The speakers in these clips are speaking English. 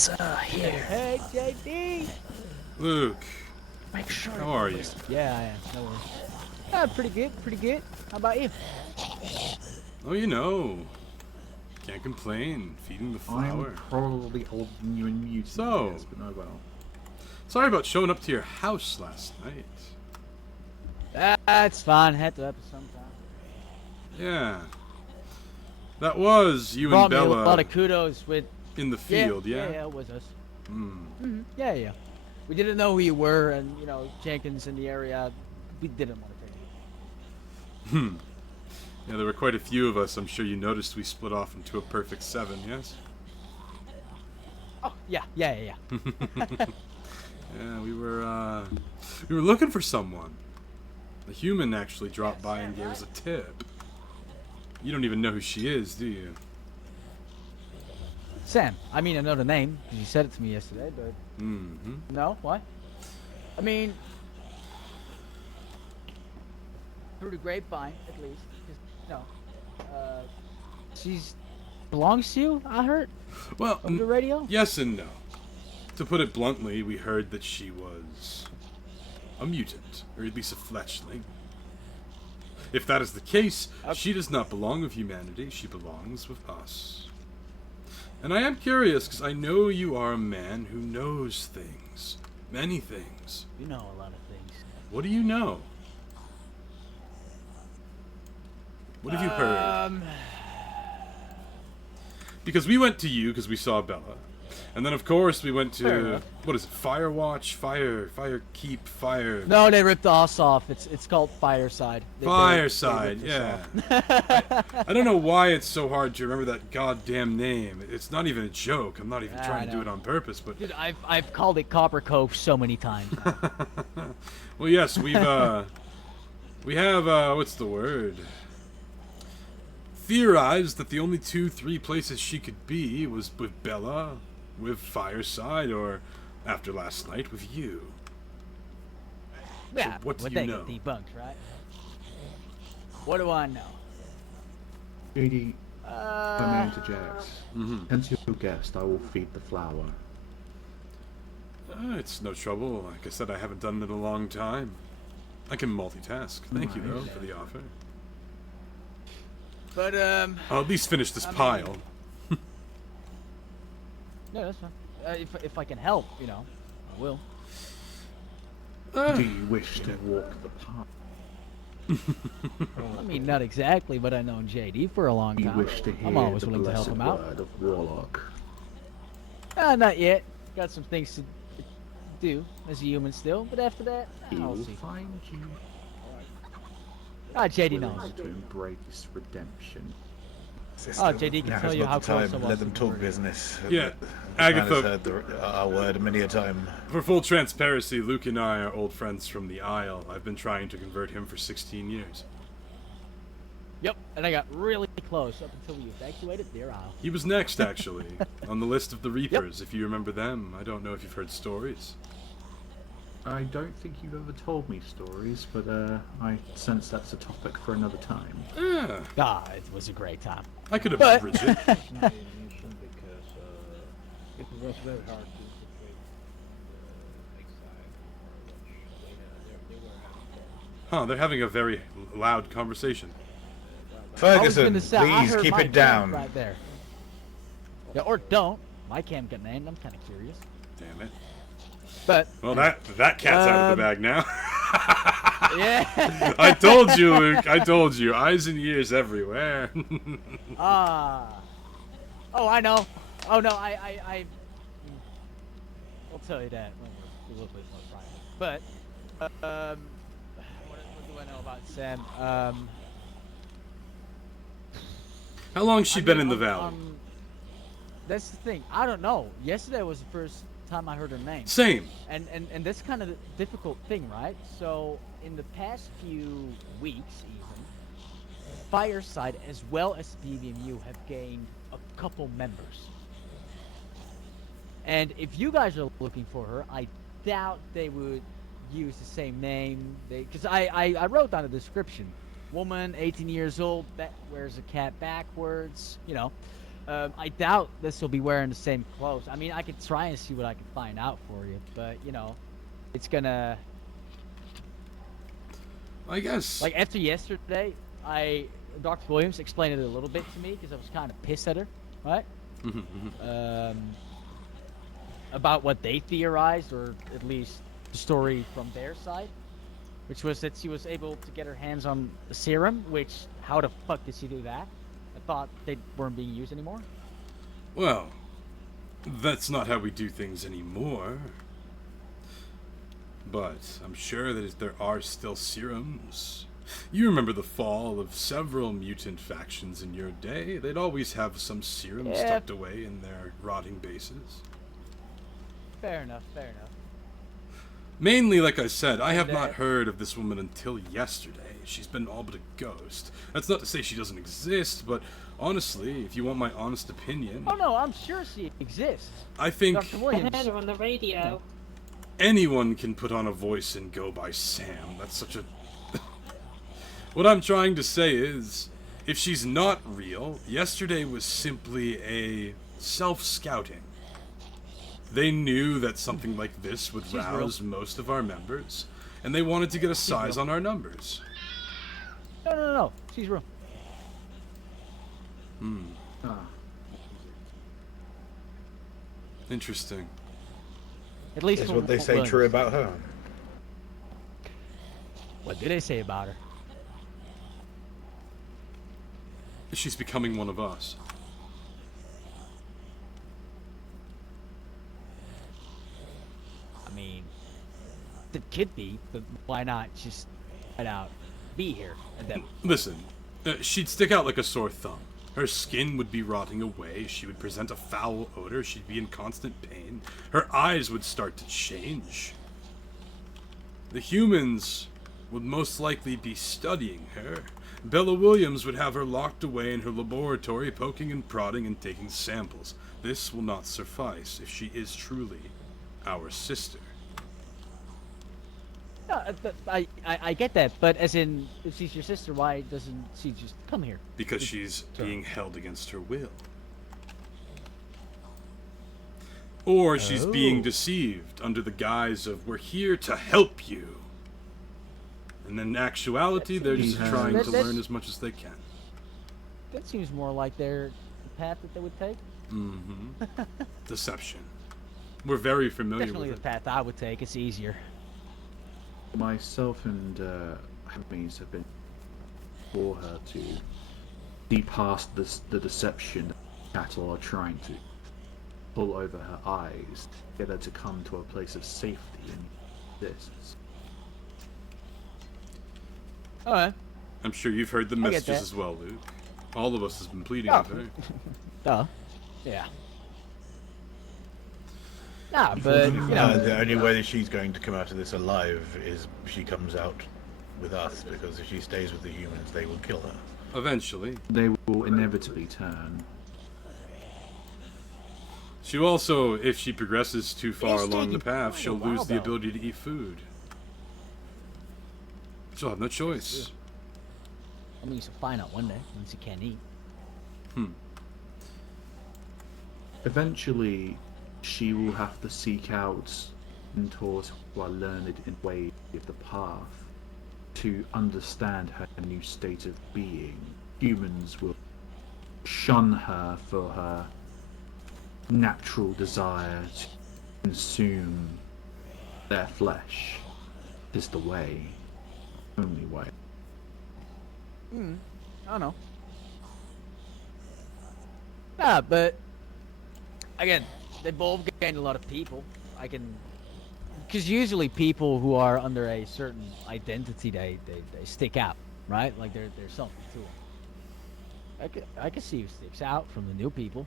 Here. Hey, JD. Luke, Make sure. how are you? Yeah, I am. No worries. Pretty good, pretty good. How about you? Oh, you know. Can't complain. Feeding the I'm flower. probably older than you in mutant So- years, but no well. Sorry about showing up to your house last night. It's fine. Had to happen sometime. Yeah. That was you Brought and me a Bella lot of kudos with. in the field, yeah? Yeah, it was us. Hmm. Yeah. We didn't know who you were, and Jenkins in the area. We didn't want to take it. Yeah, there were quite a few of us. I'm sure you noticed we split off into a perfect 7, yes? Oh, yeah. Yeah, we were looking for someone. The human actually dropped by and gave us a tip. You don't even know who she is, do you? Sam. I mean, I know the name. You said it to me yesterday, but Mm-hmm. no. What? I mean, through the grapevine, at least. She's belongs to you. I heard Well, on the radio. yes and no. To put it bluntly, we heard that she was a mutant, or at least a fletchling. If that is the case, she does not belong with humanity, she belongs with us. And I am curious, because I know you are a man who knows things. Many things. You know a lot of things. What do you know? What have you heard? Because we went to you because we saw Bella. And then, of course, we went Fair to, enough. what is it, Firewatch? Fire Keep, Fire... No, they ripped us off. It's called Fireside. They Fireside, ripped us yeah. off. I don't know why it's so hard to remember that goddamn name. It's not even a joke. I'm not even I trying to do know. it on purpose, but... Dude, I've called it Copper Cove so many times. Well, yes, we have, what's the word? Theorized that the only 2-3 places she could be was with Bella, with Fireside, or, after last night, with you. Yeah, what do but you they know? get debunked, right? What do I know? JD, if I may interject, since you're a guest, I will feed the flower. It's no trouble. Like I said, I haven't done it in a long time. I can multitask. Thank you, though, Nice. for the offer. But I'll at least finish this pile. no, that's fine. If I can help, I will. Do you wish to walk the path? I mean, not exactly, but I've known JD for a long Do you time. wish to hear I'm always the willing to help blessed him out. word of Warlock? Not yet. Got some things to do as a human still, but after that, He I'll will see. find you JD willing knows. to embrace redemption. Oh, JD can Now's tell you not how the close I time. was. Let them to talk murder. business. Yeah, The man Agatha- has heard our word many a time. For full transparency, Luke and I are old friends from the Isle. I've been trying to convert him for 16 years. Yep, and I got really close up until we evacuated their isle. He was next, actually, on the list of the Reapers, if you remember them. I don't know if you've heard stories. I don't think you've ever told me stories, but I sense that's a topic for another time. Yeah, It was a great time. I could But- abridge it. Not in mission because it was very hard to persuade Lakeside or which they were having trouble. Huh, they're having a very loud conversation. I was Ferguson, gonna say, I please heard keep my it down. cam right there. Yeah, or don't. My cam got named. I'm kind of curious. Damn it. But Well, that cat's out of the bag now. yeah. I told you, Luke. I told you. Eyes and ears everywhere. Oh, I know. Oh no, I'll tell you that when we're a little bit more private. But what do I know about Sam? How long's she I been mean, in the valley? That's the thing. I don't know. Yesterday was the first time I heard her name. Same. And that's kind of the difficult thing, right? So in the past few weeks, even Fireside as well as BVMU have gained a couple members. And if you guys are looking for her, I doubt they would use the same name. Because I wrote down a description: woman, 18 years old, wears a cap backwards. I doubt this will be wearing the same clothes. I mean, I could try and see what I can find out for you, but you know, it's gonna I guess. like after yesterday, Dr. Williams explained it a little bit to me because I was kind of pissed at her, right? About what they theorized, or at least the story from their side, which was that she was able to get her hands on the serum. Which, how the fuck did she do that? I thought they weren't being used anymore. Well, that's not how we do things anymore. But I'm sure that there are still serums. You remember the fall of several mutant factions in your day. They'd always have some serums Yeah. tucked away in their rotting bases. Fair enough. Fair enough. Mainly, like I said, I have And, not heard of this woman until yesterday. She's been all but a ghost. That's not to say she doesn't exist, but honestly, if you want my honest opinion, Oh no, I'm sure she exists. I think Dr. I Williams. heard her on the radio. anyone can put on a voice and go by Sam. That's such a... What I'm trying to say is, if she's not real, yesterday was simply a self-scouting. They knew that something like this would She's real. rouse most of our members, and they wanted to get a size real. on our numbers. No. She's real. Ah, Interesting. At least Is from what they say Williams. true about her? What do they say about her? She's becoming one of us. I mean, it could be, but why not just right out be here and then? Listen, she'd stick out like a sore thumb. Her skin would be rotting away, she would present a foul odor, she'd be in constant pain, her eyes would start to change. The humans would most likely be studying her. Bella Williams would have her locked away in her laboratory, poking and prodding and taking samples. This will not suffice if she is truly our sister. No, I get that, but as in, if she's your sister, why doesn't she just come here? Because she's being held against her will. Or she's being Oh. deceived under the guise of, we're here to help you. And in actuality, they're just Yeah. trying to That's- learn as much as they can. That seems more like the path that they would take. Mm-hmm. Deception. We're very familiar Definitely the with it. path I would take. It's easier. myself and Hermes have been for her to see past the deception cattle are trying to pull over her eyes, get her to come to a place of safety and this. Alright. I'm sure you've heard the I get messages that. as well, Luke. All of us has been pleading Oh. with her. Duh. Yeah. Nah, but you know, The only way that she's going to come out of this alive is she comes out with us, because if she stays with the humans, they will kill her. Eventually. They will inevitably turn. She also, if she progresses too far It's along the taking path, quite a she'll while, lose the though. ability to eat food. She'll have no choice. I mean, she'll find out one day once you can't eat. Eventually, she will have to seek out mentors who are learned in way of the path to understand her new state of being. Humans will shun her for her natural desire to consume their flesh. Is the way, only way. I don't know. Yeah, but again, they both gained a lot of people. Because usually people who are under a certain identity, they stick out, right? Like there's something to them. I could see who sticks out from the new people.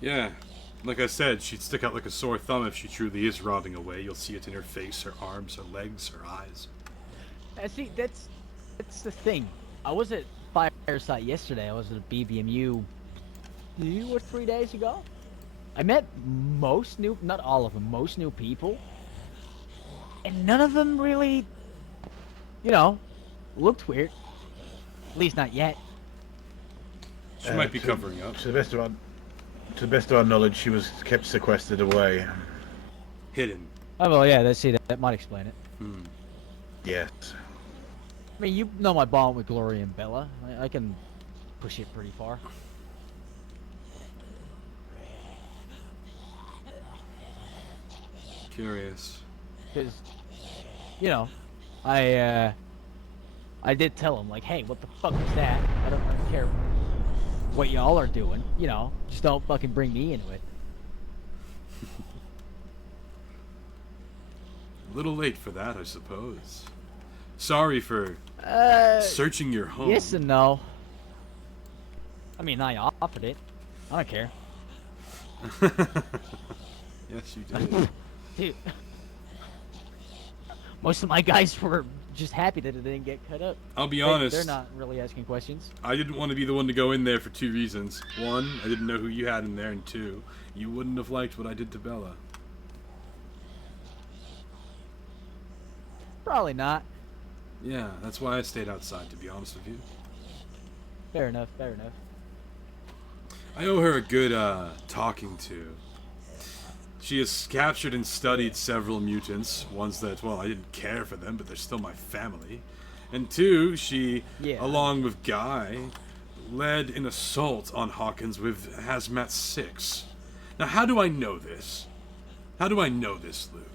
Yeah. Like I said, she'd stick out like a sore thumb if she truly is rotting away. You'll see it in her face, her arms, her legs, her eyes. I see. That's the thing. I was at Fireside yesterday. I was at a BBMU 2 or 3 days ago. I met not all of them, most new people, and none of them really, looked weird. At least not yet. She might be covering up. To the best of our knowledge, she was kept sequestered away. Hidden. Oh well, yeah. Let's see. That might explain it. Hmm. Yes. I mean, you know my bond with Gloria and Bella. I can push it pretty far. Curious. Because, you know, I did tell him, like, hey, what the fuck is that? I don't care what y'all are doing. You know, just don't fucking bring me into it. A little late for that, I suppose. Sorry for searching your home. Yes and no. I mean, I offered it. I don't care. Yes, you did. Dude. Most of my guys were just happy that it didn't get cut up. I'll be honest. They're not really asking questions. I didn't want to be the one to go in there for two reasons. One, I didn't know who you had in there, and two, you wouldn't have liked what I did to Bella. Probably not. Yeah, that's why I stayed outside, to be honest with you. Fair enough, fair enough. I owe her a good, talking to. She has captured and studied several mutants, ones that, well, I didn't care for them, but they're still my family. And two, she, Yeah. along with Guy, led an assault on Hawkins with Hazmat 6. Now, how do I know this? How do I know this, Luke?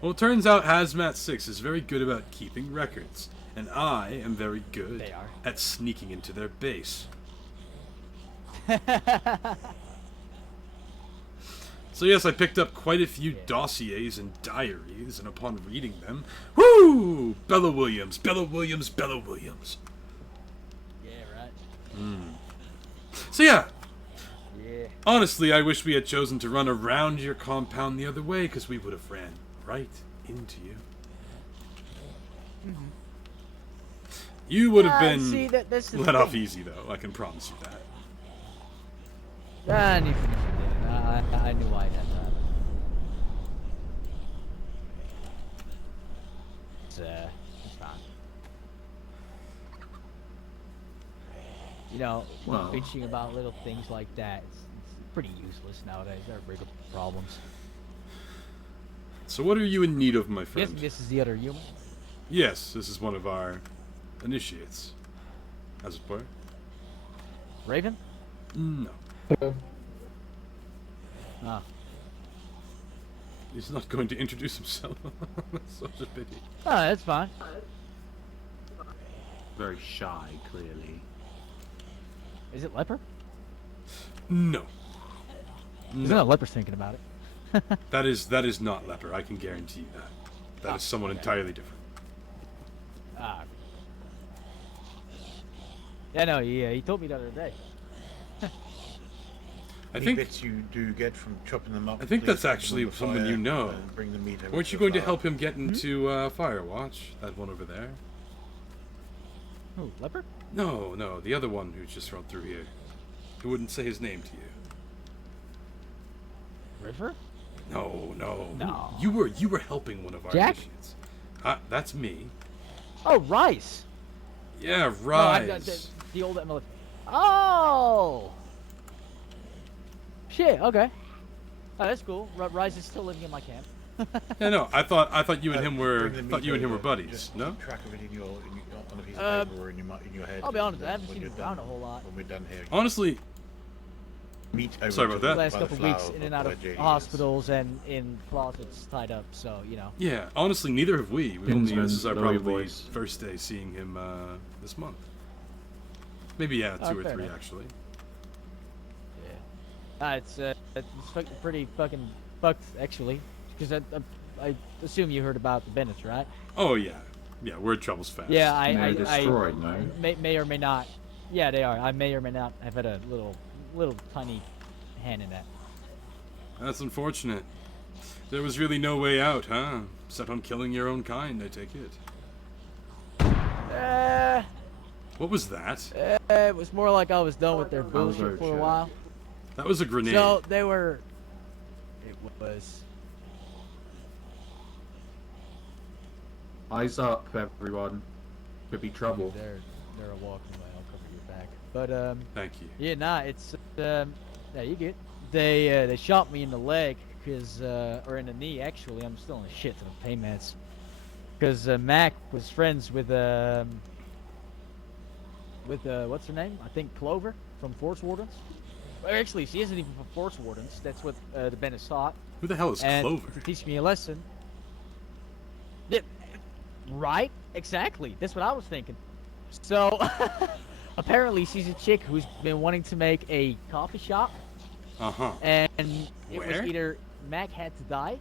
Well, it turns out Hazmat 6 is very good about keeping records, and I am very good They are. at sneaking into their base. So yes, I picked up quite a few dossiers and diaries, and upon reading them, whoo! Bella Williams, Bella Williams, Bella Williams. Yeah, right. So yeah, Yeah. honestly, I wish we had chosen to run around your compound the other way, because we would have ran right into you. You would have been See, that's the let off thing. easy, though. I can promise you that. I knew Finisher did it. I knew I'd have that. It's fine. You know, Well- bitching about little things like that, it's pretty useless nowadays. They're bigger problems. So what are you in need of, my Guessing friend? this is the other human. Yes, this is one of our initiates, as it were. Raven? No, Oh. he's not going to introduce himself. That's such a pity. Oh, that's fine. Very shy, clearly. Is it Leper? No. Isn't that Leper's thinking about it? That is not Leper. I can guarantee you that. That is someone entirely different. Ah. Yeah, no, he told me the other day. I Any think. bits you do get from chopping them up. I think please that's put them actually on the someone fire you know. and bring the meat over Weren't to you the going to fire. help him get into Firewatch? That one over there? Who, Leper? No, the other one who just rode through here. Who wouldn't say his name to you? River? No. No. You were helping one of our Jack? initiates. That's me. Oh, Rice. Yeah, No, Rise. the old MLF. Oh! Shit, okay. Oh, that's cool. Rise is still living in my camp. Yeah, no. I thought you and him were Bring the meat were over. buddies. Just No. keep track of it on a piece of paper or in your head. I'll be honest, I and haven't when seen you're him around done- a whole lot. When we're done here, Honestly, meat over Sorry to about the- that. Last by the couple flower weeks in and out where of Janie is. hospitals and in closets tied up, so, you know. yeah. Honestly, neither have we. We only Kinsman, this is our lower your probably voice. first day seeing him this month. Maybe yeah, Oh, 2 or fair 3 enough. actually. Yeah. It's pretty fucking fucked, actually. Because I assume you heard about the Bennetts, right? Oh yeah, word travels fast. Yeah, They're destroyed, no? may or may not. Yeah, they are. I may or may not have had a little tiny hand in that. That's unfortunate. There was really no way out, huh? Set on killing your own kind, I take it. What was that? It was more like I was done with their was bullshit for a while. That was a grenade. So they were. It was. Eyes up, everyone. Could be trouble. They're walking away. I'll cover your back. But Thank you. yeah, nah, it's yeah, you get. They shot me in the leg, or in the knee actually. I'm still in a shit ton of pain meds. Because Mac was friends with what's her name? I think Clover from Force Wardens. Well, actually, she isn't even from Force Wardens. That's what the Bennett thought. Who the hell is And Clover? to teach me a lesson. Yeah, right? Exactly. That's what I was thinking. So, apparently, she's a chick who's been wanting to make a coffee shop, Uh-huh. and it was Where? either Mac had to die.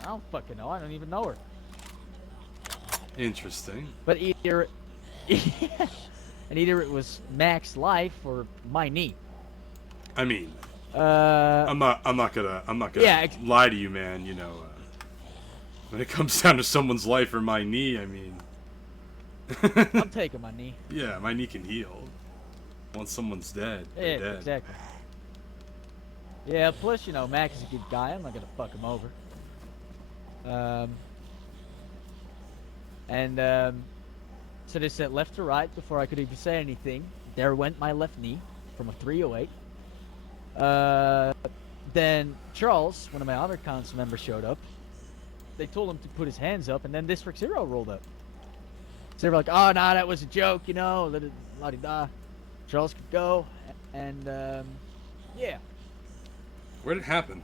I don't fucking know. I don't even know her. Interesting. But either, and either it was Mac's life or my knee. I mean, Uh, I'm not gonna Yeah, lie to you, man. You know, when it comes down to someone's life or my knee, I mean, I'm taking my knee. yeah, my knee can heal. Once someone's dead, Yeah, they're dead. exactly. Yeah, plus, Mac is a good guy. I'm not gonna fuck him over. So they said left to right before I could even say anything. There went my left knee from a 308. Then Charles, one of my other council members, showed up. They told him to put his hands up, and then District Zero rolled up. So they were like, "Oh, nah, that was a joke, la-di-da." Charles could go, and yeah, Where did it happen?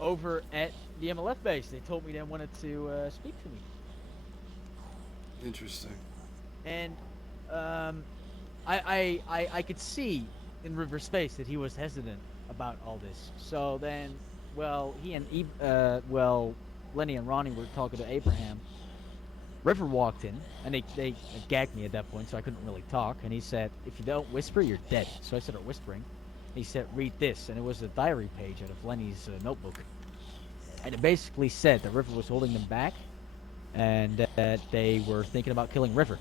over at the MLF base, they told me they wanted to speak to me, Interesting. and I could see in River's face that he was hesitant about all this. So then, well, Lenny and Ronnie were talking to Abraham. River walked in, and they gagged me at that point, so I couldn't really talk. And he said, "If you don't whisper, you're dead." So I started whispering. He said, "Read this," and it was a diary page out of Lenny's notebook. And it basically said that River was holding them back, and that they were thinking about killing River.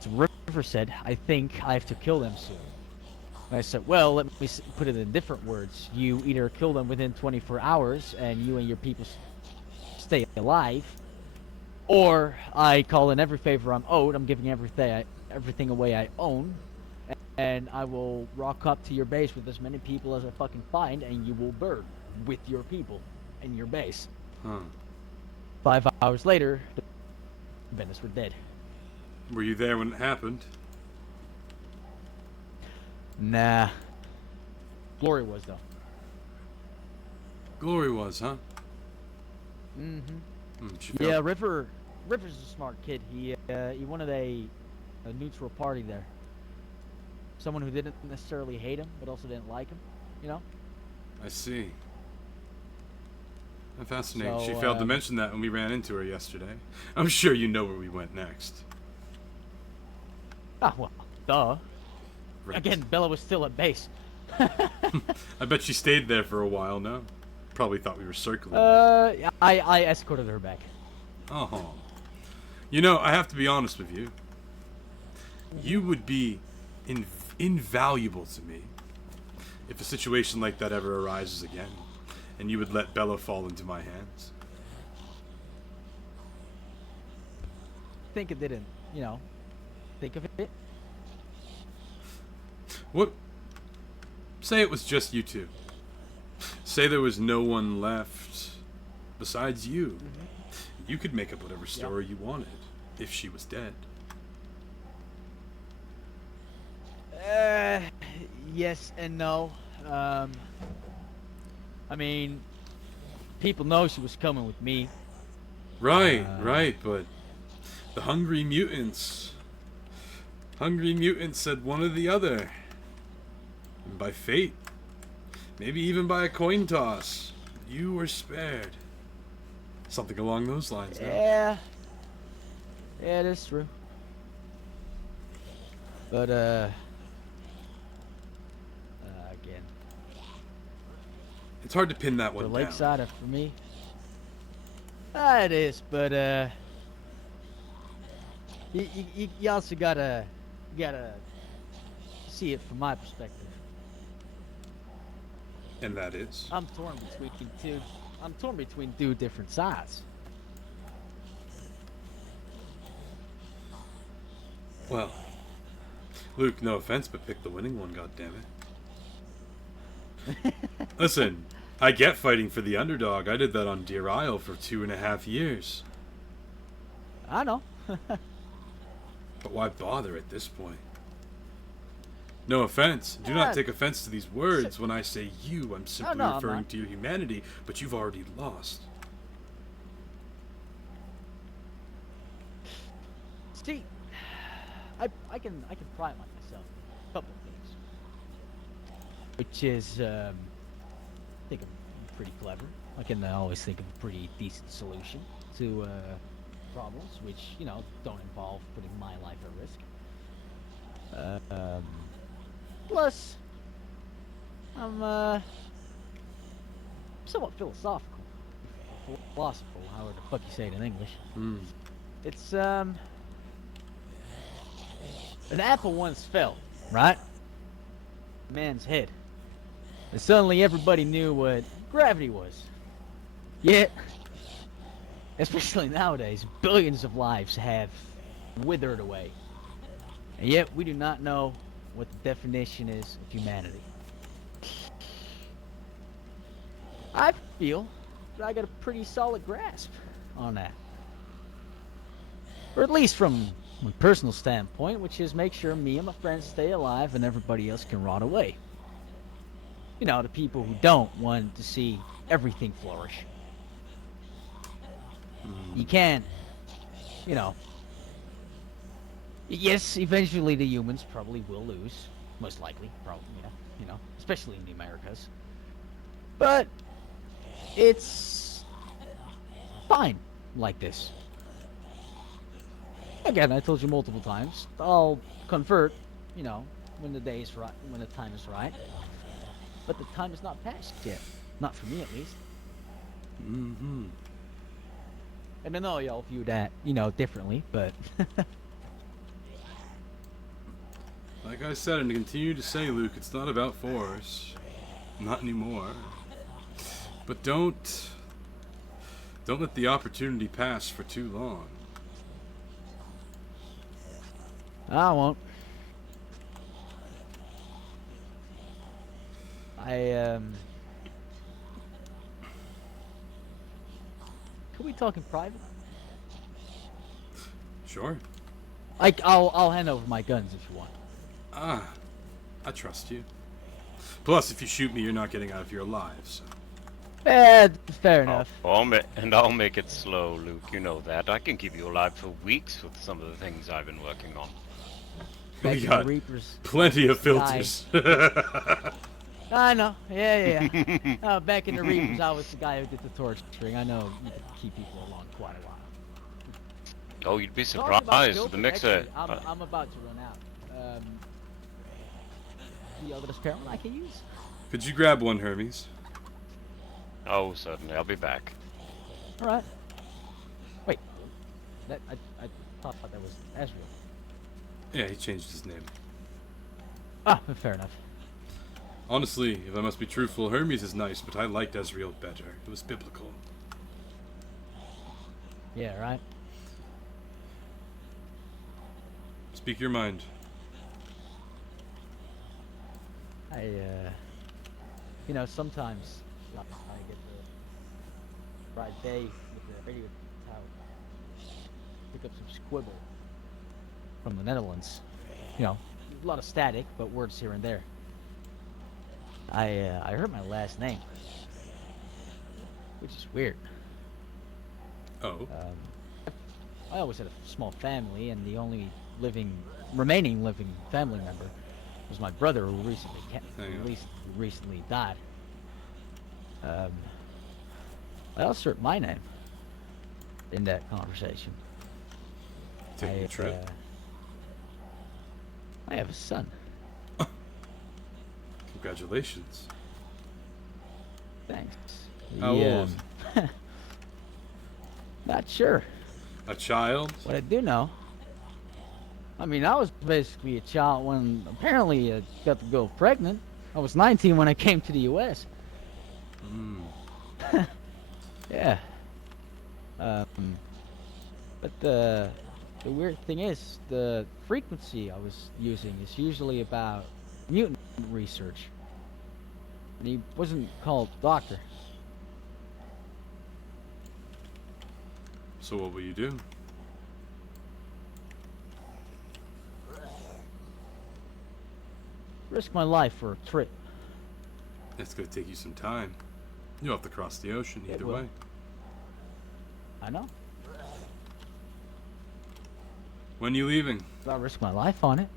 So River said, "I think I have to kill them soon." And I said, "Well, let me put it in different words. You either kill them within 24 hours, and you and your people stay alive, or I call in every favor I'm owed. I'm giving everything away I own, and I will rock up to your base with as many people as I fucking find, and you will burn with your people in your base." Huh. 5 hours later, the Bennetts were dead. Were you there when it happened? Nah. Glory was, though. Glory was, huh? Mm-hmm. She Yeah, felt- River's a smart kid. He wanted a neutral party there. Someone who didn't necessarily hate him, but also didn't like him. I see. Fascinating. She So, failed to mention that when we ran into her yesterday. I'm sure you know where we went next. Ah, well, duh. Right. Again, Bella was still at base. I bet she stayed there for a while, no? Probably thought we were circling. I escorted her back. Oh. You know, I have to be honest with you. You would be invaluable to me if a situation like that ever arises again, and you would let Bella fall into my hands. Think it didn't, think of it. What? Say it was just you two. Say there was no one left besides you. You could make up whatever story you wanted if she was dead. Yes and no. I mean, people know she was coming with me. Right, right, but the Hungry Mutants said one or the other. And by fate, maybe even by a coin toss, you were spared. Something along those lines. No? Yeah, that's true. But again, It's hard to pin that for one down. Lakeside, for me, it is. But you also gotta see it from my perspective. And that is. I'm torn between two different sides. Well, Luke, no offense, but pick the winning one, goddammit. Listen, I get fighting for the underdog. I did that on Deer Isle for 2.5 years. I know. But why bother at this point? No offense. Do Yeah. not take offense to these words when I say you. I'm simply no, I'm referring not. to your humanity, but you've already lost. See, I can pride myself in a couple of things, which is I think I'm pretty clever. I can always think of a pretty decent solution to problems, which don't involve putting my life at risk. Plus, I'm somewhat philosophical, however the fuck you say it in English. It's an apple once fell, right? Man's head. And suddenly everybody knew what gravity was. Yet, especially nowadays, billions of lives have withered away. And yet we do not know what the definition is of humanity. I feel that I got a pretty solid grasp on that. Or at least from a personal standpoint, which is make sure me and my friends stay alive and everybody else can rot away. The people who don't want to see everything flourish. You can't, yes, eventually the humans probably will lose, most likely, probably, especially in the Americas. But it's fine like this. Again, I told you multiple times, I'll convert, when the day is right, when the time is right. But the time is not passed yet. Not for me, at least. Mm-hmm. And I know y'all view that, differently, but... Like I said, and to continue to say, Luke, it's not about force. Not anymore. But don't let the opportunity pass for too long. I won't. Can we talk in private? Sure. I'll hand over my guns if you want. I trust you. Plus, if you shoot me, you're not getting out of here alive, so... Fair enough. I'll make it slow, Luke. You know that. I can keep you alive for weeks with some of the things I've been working on. Back We in got the Reapers. plenty of filters. I know. Yeah. Back in the Reapers, I was the guy who did the torturing. I know you could keep people along quite a while. Oh, you'd be Talking about surprised. The filters, mixer. actually, I'm about to run out. The other spare one I can use? Could you grab one, Hermes? Oh, certainly. I'll be back. All right. Wait. I thought that was Ezreal. Yeah, he changed his name. Fair enough. Honestly, if I must be truthful, Hermes is nice, but I liked Ezreal better. It was biblical. Yeah, right. Speak your mind. Sometimes I get the right day with the radio tower, pick up some squibble from the Netherlands. A lot of static, but words here and there. I heard my last name, which is weird. Oh. I always had a small family, and the only remaining living family member was my brother, who recently died. I also heard my name in that conversation. Taking a trip? I have a son. Congratulations. Thanks. How old? Not sure. A child? What I do know, I was basically a child when apparently I got the girl pregnant. I was 19 when I came to the U.S. Yeah. But The weird thing is, the frequency I was using is usually about mutant research. And he wasn't called Doctor. So what will you do? Risk my life for a trip. It's gonna take you some time. You'll have to cross the ocean It either will. way. I know. When you leaving? But I'll risk my life on it.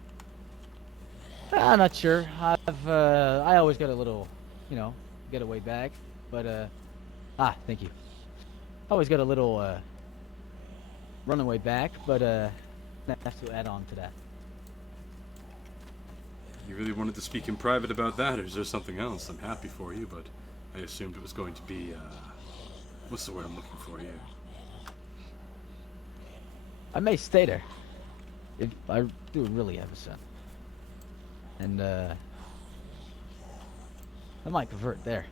I'm not sure. I always got a little, getaway bag. But, thank you. I always got a little, runaway bag, but, have to add on to that. You really wanted to speak in private about that, or is there something else? I'm happy for you, but I assumed it was going to be, what's the word I'm looking for here? I may stay there. If I do really have a son. And, I might convert there.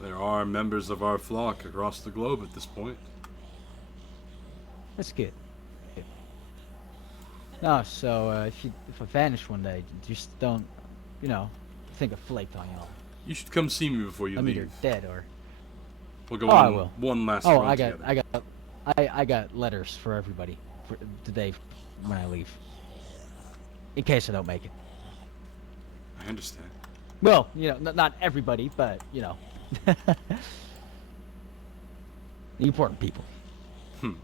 There are members of our flock across the globe at this point. That's good. Good. No, so, if I vanish one day, just don't, think I flaked on y'all. You should come see me before you I'm either leave. dead or... We'll go Oh, I on will. one last Oh, run I together. got letters for everybody for today when I leave. In case I don't make it. I understand. Well, not everybody, but the important people. Well,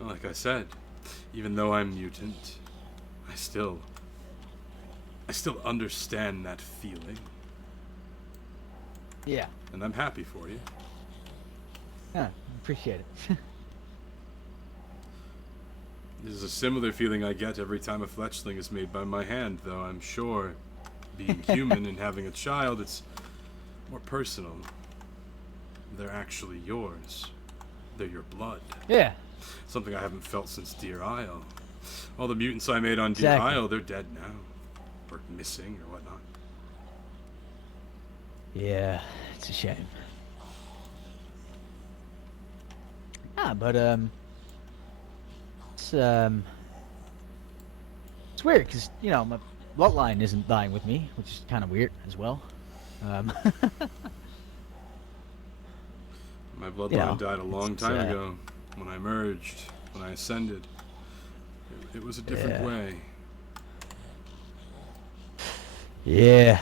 like I said, even though I'm mutant, I still understand that feeling, Yeah, and I'm happy for you. appreciate it. This is a similar feeling I get every time a fletchling is made by my hand, though I'm sure, being human and having a child, it's more personal. They're actually yours. They're your blood. Yeah, Something I haven't felt since Deer Isle. All the mutants I made on Deer Exactly. Isle, they're dead now. Or missing, or whatnot. yeah, it's a shame. But it's weird because my bloodline isn't dying with me, which is kind of weird as well. My bloodline You know, died a long it's, time ago. When I merged, when I ascended. It was a different Yeah. way. Yeah.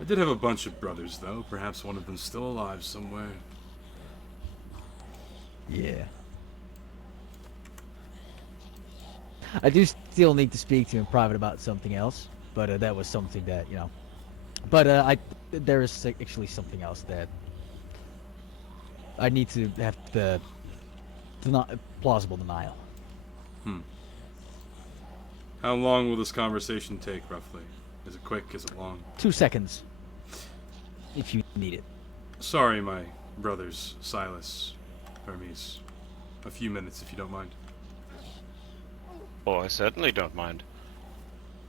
I did have a bunch of brothers, though. Perhaps one of them's still alive somewhere. Yeah. I do still need to speak to you in private about something else, but that was something that But there is actually something else that I need to have the plausible denial. How long will this conversation take, roughly? Is it quick? Is it long? 2 seconds, if you need it. Sorry, my brothers, Silas, Hermes. A few minutes, if you don't mind. Oh, I certainly don't mind.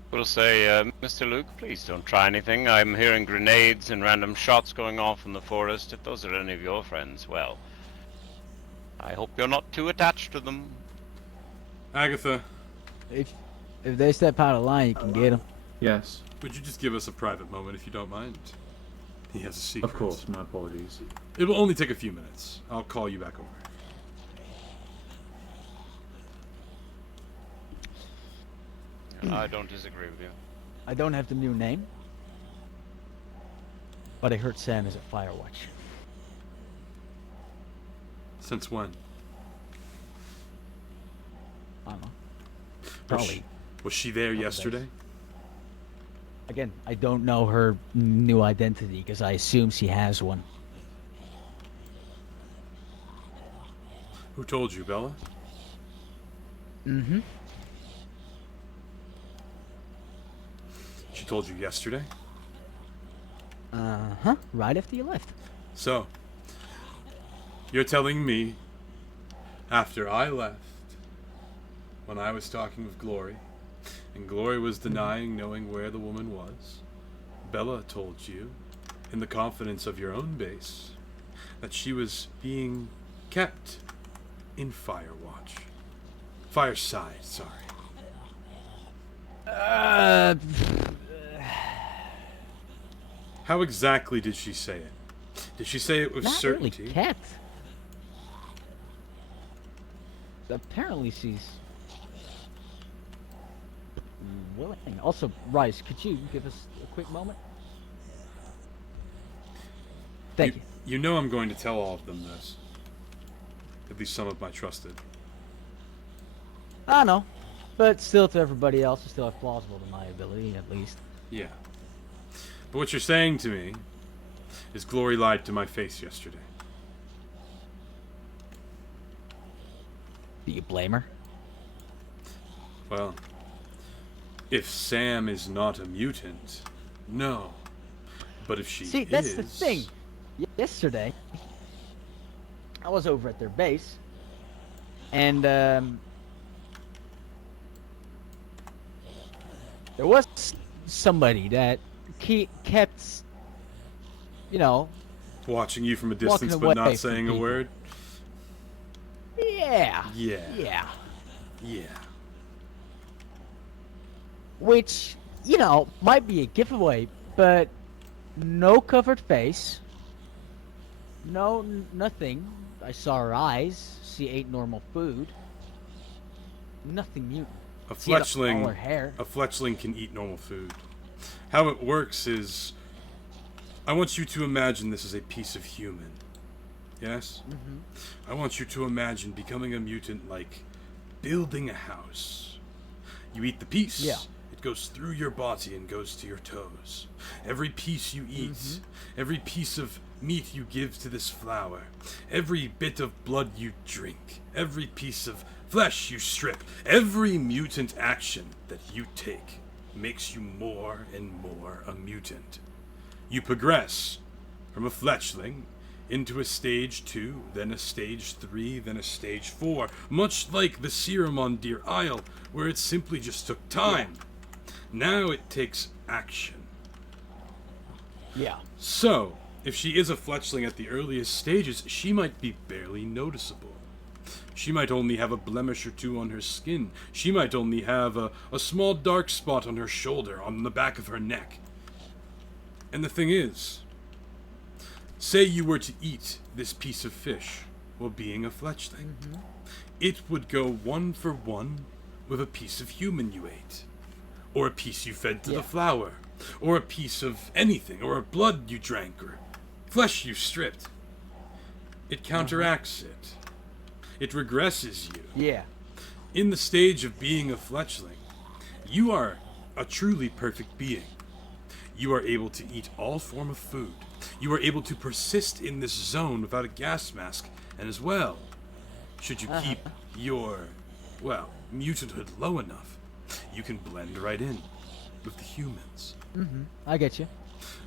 We'll say, Mr. Luke, please don't try anything. I'm hearing grenades and random shots going off in the forest. If those are any of your friends, well, I hope you're not too attached to them. Agatha, If they step out of line, you can get them. Yes, would you just give us a private moment, if you don't mind? He has a secret. of course. My apologies. It will only take a few minutes. I'll call you back over. I don't disagree with you. I don't have the new name, but I heard Sam is at Firewatch. Since when? I don't know. Was Probably. was she there yesterday? Again, I don't know her new identity because I assume she has one. Who told you, Bella? Mm-hmm. She told you yesterday? Uh-huh. Right after you left. So, you're telling me, after I left, when I was talking with Glory, and Glory was denying knowing where the woman was, Bella told you, in the confidence of your own base, that she was being kept in Firewatch. Fireside, sorry. How exactly did she say it? Did she say it with Not certainty? really kept. Apparently she's willing. Also, Rice, could you give us a quick moment? Thank you. You know I'm going to tell all of them this. At least some of my trusted. I know, but still, to everybody else, you still have plausible deniability, at least. Yeah. But what you're saying to me is Glory lied to my face yesterday. Do you blame her? Well, if Sam is not a mutant, no. But if she See, is... that's the thing. Yesterday, I was over at their base, and there was somebody that kept, you know, Watching you from a distance walking but away not from saying a people. word? Yeah. Yeah. Yeah. Which, you know, might be a giveaway, but no covered face. No, nothing. I saw her eyes. She ate normal food. Nothing mutant. A She had all fletchling, her hair. a fletchling can eat normal food. How it works is, I want you to imagine this as a piece of human. Yes? Mm-hmm. I want you to imagine becoming a mutant like building a house. You eat the piece. Yeah. It goes through your body and goes to your toes. Every piece you eat, every piece of meat you give to this flower, every bit of blood you drink, every piece of flesh you strip, every mutant action that you take makes you more and more a mutant. You progress from a fletchling into a stage 2, then a stage 3, then a stage 4, much like the serum on Deer Isle, where it simply just took time. Now it takes action. Yeah. So, if she is a fletchling at the earliest stages, she might be barely noticeable. She might only have a blemish or two on her skin. She might only have a small dark spot on her shoulder, on the back of her neck. And the thing is, say you were to eat this piece of fish while being a fletchling. It would go 1 for 1 with a piece of human you ate. Or a piece you fed to the flower. Or a piece of anything. Or a blood you drank. Or flesh you stripped. It counteracts it. It regresses you. Yeah. In the stage of being a fletchling, you are a truly perfect being. You are able to eat all form of food. You are able to persist in this zone without a gas mask, and as well, should you keep your, well, mutanthood low enough, you can blend right in with the humans. I get you.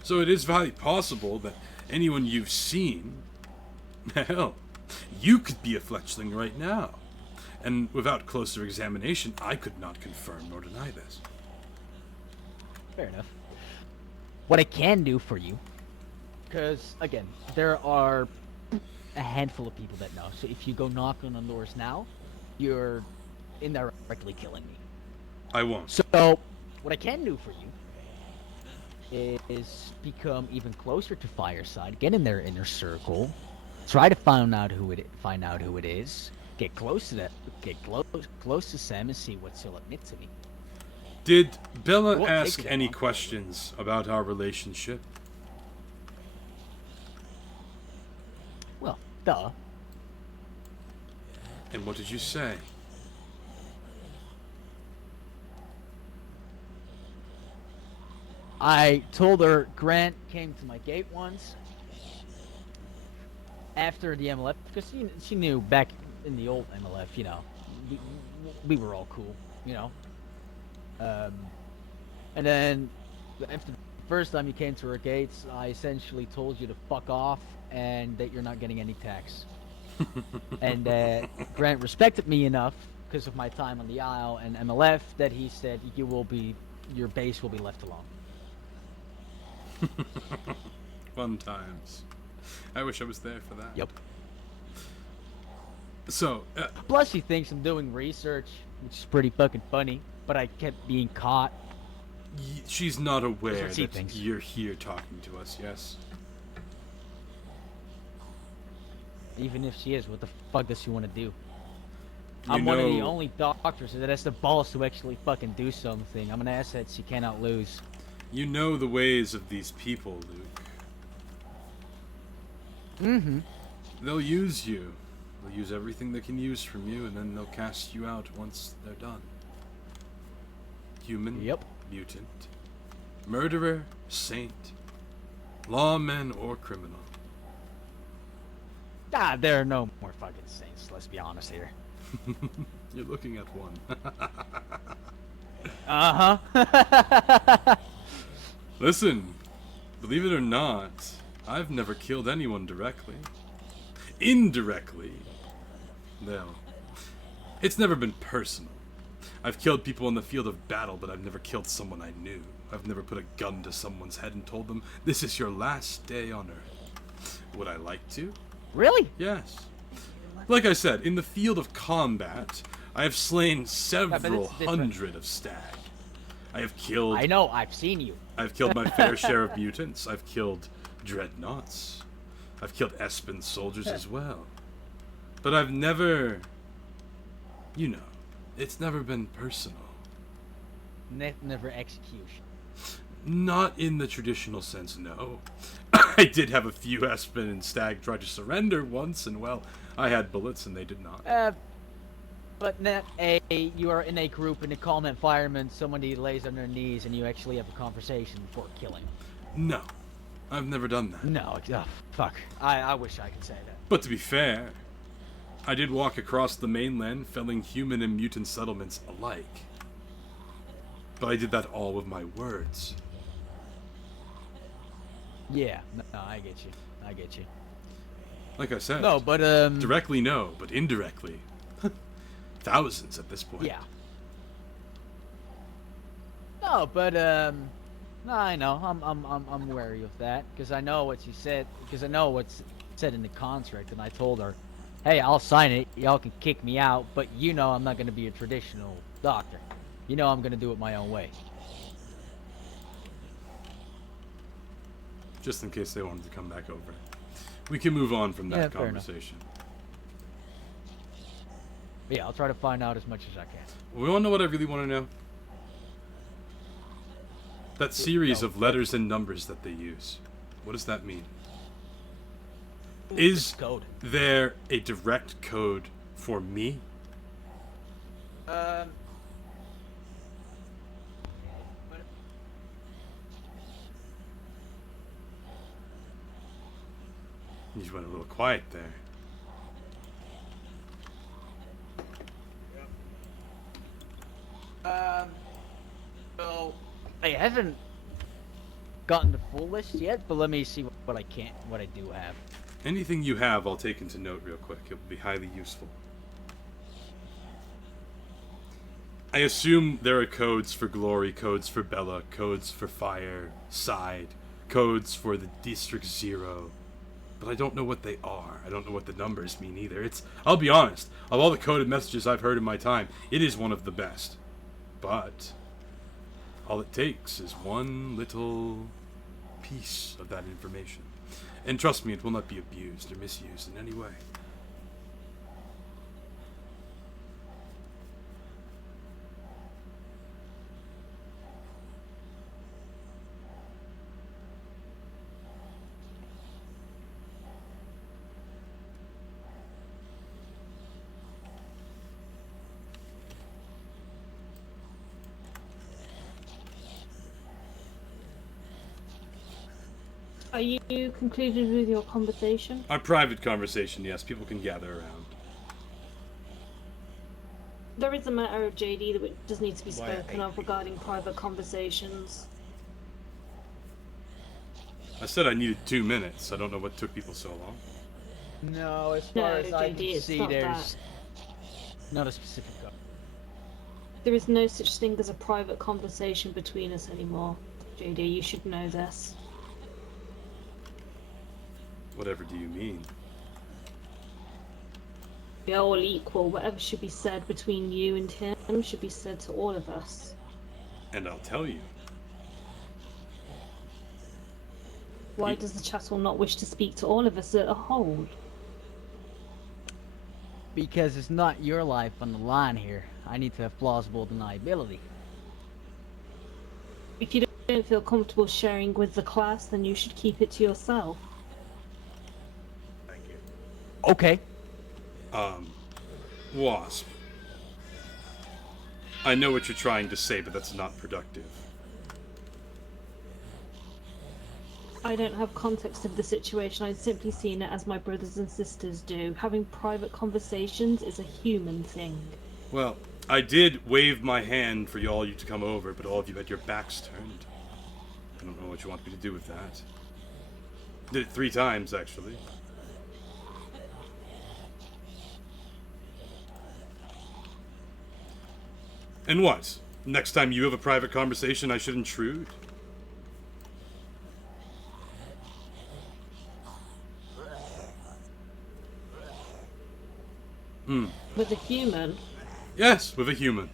So it is very possible that anyone you've seen, hell, you could be a fletchling right now. And without closer examination, I could not confirm nor deny this. Fair enough. What I can do for you, because, again, there are a handful of people that know. So if you go knocking on doors now, you're indirectly killing me. I won't. So, what I can do for you is become even closer to Fireside, get in their inner circle, try to find out who it is, get close to close to Sam and see what she'll admit to me. Did Bella Won't take ask you that any long. questions about our relationship? Well, duh. And what did you say? I told her Grant came to my gate once after the MLF because she knew back in the old MLF, you know, we were all cool, you know. And then after the first time you came to her gates, I essentially told you to fuck off and that you're not getting any tax. And Grant respected me enough because of my time on the Isle and MLF that he said your base will be left alone. Fun times. I wish I was there for that. Yep. So, Plus, she thinks I'm doing research, which is pretty fucking funny. But I kept being caught. she's not aware what she that thinks. you're here talking to us, yes? Even if she is, what the fuck does she want to do? You I'm one of the know- only doctors that has the balls to actually fucking do something. I'm an asset she cannot lose. You know the ways of these people, Luke. Mm-hmm. They'll use you. They'll use everything they can use from you, and then they'll cast you out once they're done. Human, Yep. mutant, murderer, saint, lawman, or criminal. Ah, there are no more fucking saints, let's be honest here. You're looking at one. Uh-huh. Listen, believe it or not, I've never killed anyone directly. Indirectly, no. It's never been personal. I've killed people in the field of battle, but I've never killed someone I knew. I've never put a gun to someone's head and told them, this is your last day on Earth. Would I like to? Really? Yes. Like I said, in the field of combat, I have slain several it's different. hundred of stag. I have killed... I know, I've seen you. I've killed my fair share of mutants. I've killed dreadnoughts. I've killed Espen soldiers as well. But I've never... You know, it's never been personal. Never execution. Not in the traditional sense, no. I did have a few Espen and Stag try to surrender once, and well, I had bullets and they did not. But not you are in a group in a calm environment, somebody lays on their knees and you actually have a conversation before killing. No, I've never done that. No, fuck. I wish I could say that. But to be fair, I did walk across the mainland, felling human and mutant settlements alike. But I did that all with my words. Yeah, no, I get you. I get you. Like I said, No, but directly no, but indirectly, thousands at this point. yeah. No, but no, I know. I'm wary of that because I know what she said. Because I know what's said in the contract, and I told her, "Hey, I'll sign it. Y'all can kick me out, but you know I'm not going to be a traditional doctor. You know I'm going to do it my own way." Just in case they wanted to come back over. We can move on from that Yeah, fair enough. conversation. But yeah, I'll try to find out as much as I can. We want to know what I really want to know. That series no. of letters and numbers that they use. What does that mean? Is Code. there a direct code for me? You just went a little quiet there. So I haven't gotten the full list yet, but let me see what I do have. Anything you have, I'll take into note real quick. It will be highly useful. I assume there are codes for Glory, codes for Bella, codes for Fire, Side, codes for the District Zero. But I don't know what they are. I don't know what the numbers mean either. I'll be honest, of all the coded messages I've heard in my time, it is one of the best. But all it takes is one little piece of that information. And trust me, it will not be abused or misused in any way. Are you concluded with your conversation? Our private conversation, yes, people can gather around. There is a matter of JD that does need to be Why spoken of regarding private conversations. I said I needed 2 minutes. I don't know what took people so long. No, as No, far as I JD, can it's see, not there's not a specific code. There is no such thing as a private conversation between us anymore. JD, you should know this. Whatever do you mean? We are all equal. Whatever should be said between you and him should be said to all of us. And I'll tell you. Why does the chattel not wish to speak to all of us as a whole? Because it's not your life on the line here. I need to have plausible deniability. If you don't feel comfortable sharing with the class, then you should keep it to yourself. Thank you. Okay. Wasp. I know what you're trying to say, but that's not productive. I don't have context of the situation. I've simply seen it as my brothers and sisters do. Having private conversations is a human thing. Well, I did wave my hand for all you to come over, but all of you had your backs turned. I don't know what you want me to do with that. Did it 3 times, actually. And what? Next time you have a private conversation, I should intrude? With a human, Yes, with a human.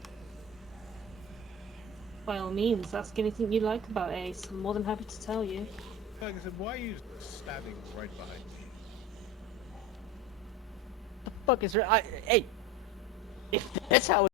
by all means, ask anything you like about Ace. I'm more than happy to tell you. Ferguson, why are you standing right behind me? The fuck is her? Hey, if that's how